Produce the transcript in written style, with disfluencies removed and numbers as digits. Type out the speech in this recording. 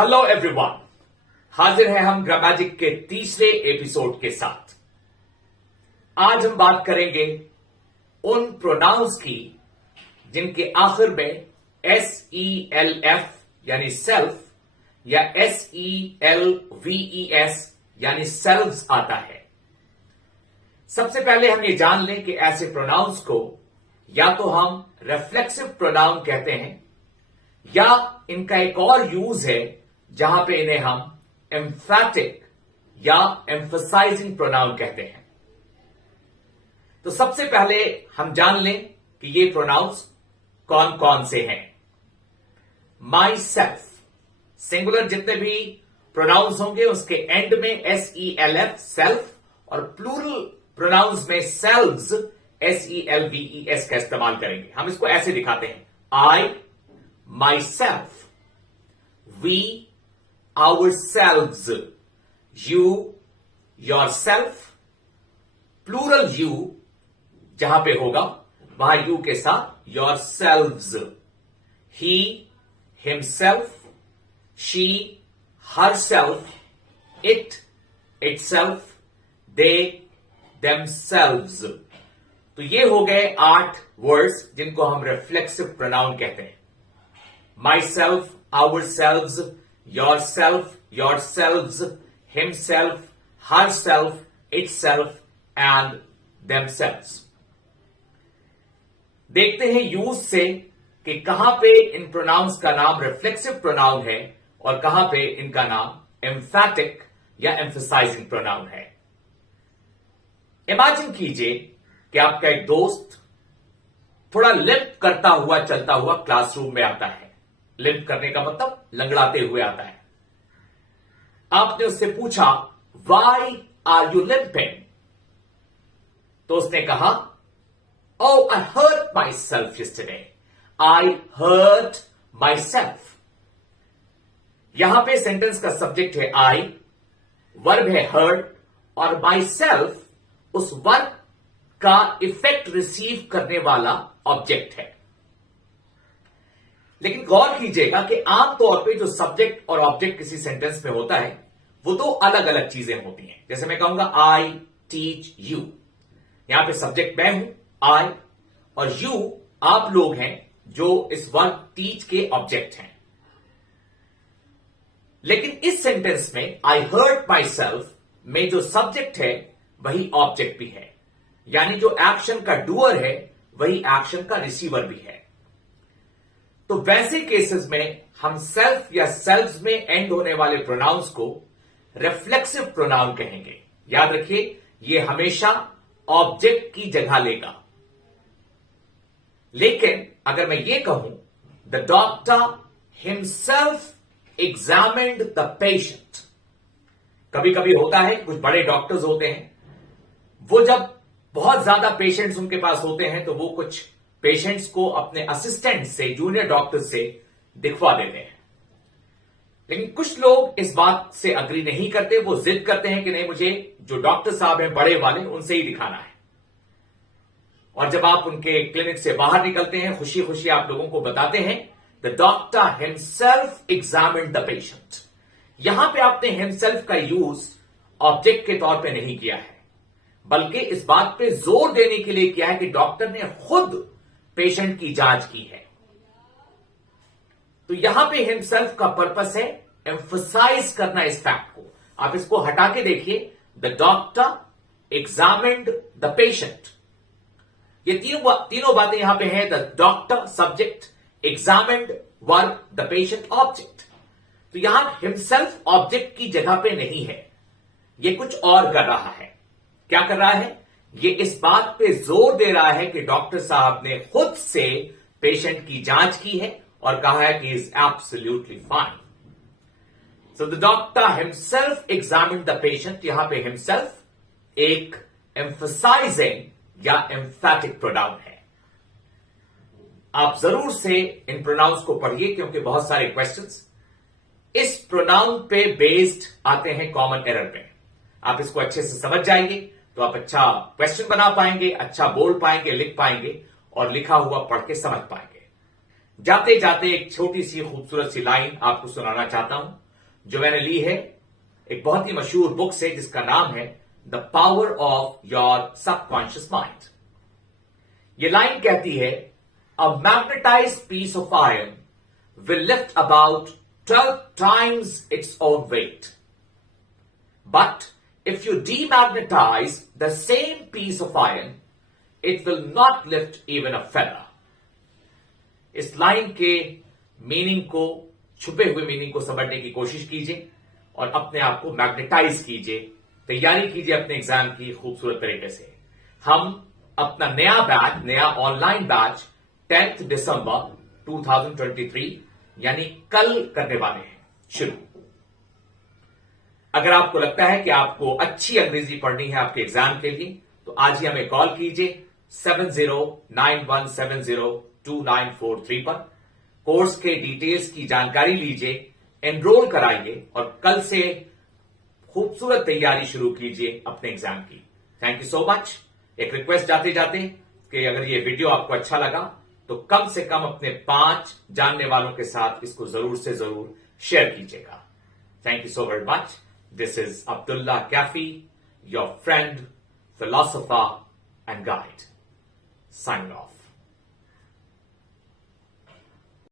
Hello everyone, हाजिर हैं हम ग्रामैजिक के तीसरे एपिसोड के साथ। आज हम बात करेंगे उन प्रोनाउंस की जिनके आखिर में SELF यानी सेल्फ या SELVES यानी सेल्व्स आता है। सबसे पहले हम ये जान लें कि ऐसे प्रोनाउंस को या तो हम रिफ्लेक्सिव प्रोनाउन कहते हैं या इनका एक और यूज है जहां पे इन्हें हम एम्फैटिक या एम्फसाइजिंग प्रोनाउन कहते हैं। तो सबसे पहले हम जान लें कि ये प्रोनाउंस कौन कौन से हैं। माई सेल्फ, सिंगुलर जितने भी प्रोनाउंस होंगे उसके एंड में SELF सेल्फ और प्लूरल प्रोनाउंस में सेल्व्स SELVES का इस्तेमाल करेंगे। हम इसको ऐसे दिखाते हैं, I myself, we ourselves, you yourself, plural you जहां पे होगा वहां you के साथ yourselves, he himself, she herself, it itself, they themselves। तो ये हो गए 8 वर्ड्स जिनको हम रिफ्लेक्सिव प्रोनाउन कहते हैं। My self, ourselves, yourself, yourselves, himself, herself, itself and themselves। देखते हैं यूज से कि कहां पे इन प्रोनाउंस का नाम रिफ्लेक्सिव प्रोनाउन है और कहां पे इनका नाम एम्फैटिक या एम्फसाइजिंग प्रोनाउन है। इमेजिन कीजिए कि आपका एक दोस्त थोड़ा लिम्प करता हुआ चलता हुआ क्लासरूम में आता है। लिम्प करने का मतलब लंगड़ाते हुए आता है। आपने उससे पूछा, वाई आर यू लिम्पिंग? तो उसने कहा, oh I hurt myself yesterday, I hurt myself. यहां पे सेंटेंस का सब्जेक्ट है आई, वर्ब है हर्ट और माई सेल्फ उस वर्ब का इफेक्ट रिसीव करने वाला ऑब्जेक्ट है। लेकिन गौर कीजिएगा कि आमतौर पे जो सब्जेक्ट और ऑब्जेक्ट किसी सेंटेंस में होता है वो दो अलग अलग चीजें होती हैं। जैसे मैं कहूंगा आई टीच यू, यहां पे सब्जेक्ट मैं हूं आई और यू आप लोग हैं जो इस वर्ब टीच के ऑब्जेक्ट हैं। लेकिन इस सेंटेंस में आई हर्ट माई सेल्फ में जो सब्जेक्ट है वही ऑब्जेक्ट भी है, यानी जो एक्शन का डूअर है वही एक्शन का रिसीवर भी है। तो वैसे केसेस में हम सेल्फ या सेल्व्स में एंड होने वाले प्रोनाउंस को रिफ्लेक्सिव प्रोनाउन कहेंगे। याद रखिए, यह हमेशा ऑब्जेक्ट की जगह लेगा। लेकिन अगर मैं ये कहूं, the doctor himself examined the patient, कभी कभी होता है कुछ बड़े डॉक्टर्स होते हैं, वो जब बहुत ज्यादा पेशेंट्स उनके पास होते हैं तो वो कुछ पेशेंट्स को अपने असिस्टेंट से, जूनियर डॉक्टर से दिखवा देते हैं। लेकिन कुछ लोग इस बात से अग्री नहीं करते, वो जिद करते हैं कि नहीं, मुझे जो डॉक्टर साहब हैं बड़े वाले उनसे ही दिखाना है। और जब आप उनके क्लिनिक से बाहर निकलते हैं, खुशी खुशी आप लोगों को बताते हैं, the doctor himself examined the patient. यहां पे आपने हिमसेल्फ का यूज ऑब्जेक्ट के तौर पे नहीं किया है, बल्कि इस बात पे जोर देने के लिए किया है कि डॉक्टर ने खुद पेशेंट की जांच की है। तो यहां पे हिमसेल्फ का पर्पस है एम्फसाइज करना इस फैक्ट को। आप इसको हटा के देखिए, the doctor examined the patient, ये तीनों बातें यहां पे हैं। The doctor subject, examined verb, the patient object. तो यहां हिमसेल्फ ऑब्जेक्ट की जगह पे नहीं है, ये कुछ और कर रहा है। क्या कर रहा है? ये इस बात पे जोर दे रहा है कि डॉक्टर साहब ने खुद से पेशेंट की जांच की है और कहा है कि is absolutely fine. So the doctor himself examined the patient, यहां पे हिमसेल्फ एक एम्फसाइजिंग या एम्फैटिक प्रोनाउन है। आप जरूर से इन प्रोनाउंस को पढ़िए क्योंकि बहुत सारे क्वेश्चंस इस प्रोनाउन पे बेस्ड आते हैं कॉमन एरर पे। आप इसको अच्छे से समझ जाएंगे तो आप अच्छा क्वेश्चन बना पाएंगे, अच्छा बोल पाएंगे, लिख पाएंगे और लिखा हुआ पढ़ के समझ पाएंगे। जाते जाते एक छोटी सी खूबसूरत सी लाइन आपको सुनाना चाहता हूं। जो मैंने ली है एक बहुत ही मशहूर बुक से जिसका नाम है the power of your subconscious mind. ये लाइन कहती है, a magnetised piece of iron will lift about 12 times its own weight. But if you demagnetize the same piece of iron, it will not lift even a feather. इस line के meaning को, छुपे हुए meaning को समझने की कोशिश कीजिए और अपने आप को मैग्नेटाइज कीजिए, तैयारी कीजिए अपने एग्जाम की खूबसूरत तरीके से। हम अपना नया ऑनलाइन बैच 10 दिसंबर 2023 यानी कल करने वाले हैं शुरू। अगर आपको लगता है कि आपको अच्छी अंग्रेजी पढ़नी है आपके एग्जाम के लिए, तो आज ही हमें कॉल कीजिए 7091702943 पर। कोर्स के डिटेल्स की जानकारी लीजिए, एनरोल कराइए और कल से खूबसूरत तैयारी शुरू कीजिए अपने एग्जाम की। Thank you so much. एक रिक्वेस्ट जाते जाते कि अगर ये वीडियो आपको अच्छा लगा तो कम से कम अपने 5 जानने वालों के साथ इसको जरूर से जरूर शेयर कीजिएगा। Thank you so very much. This is Abdullah Kaifi, your friend, philosopher and guide, sign of.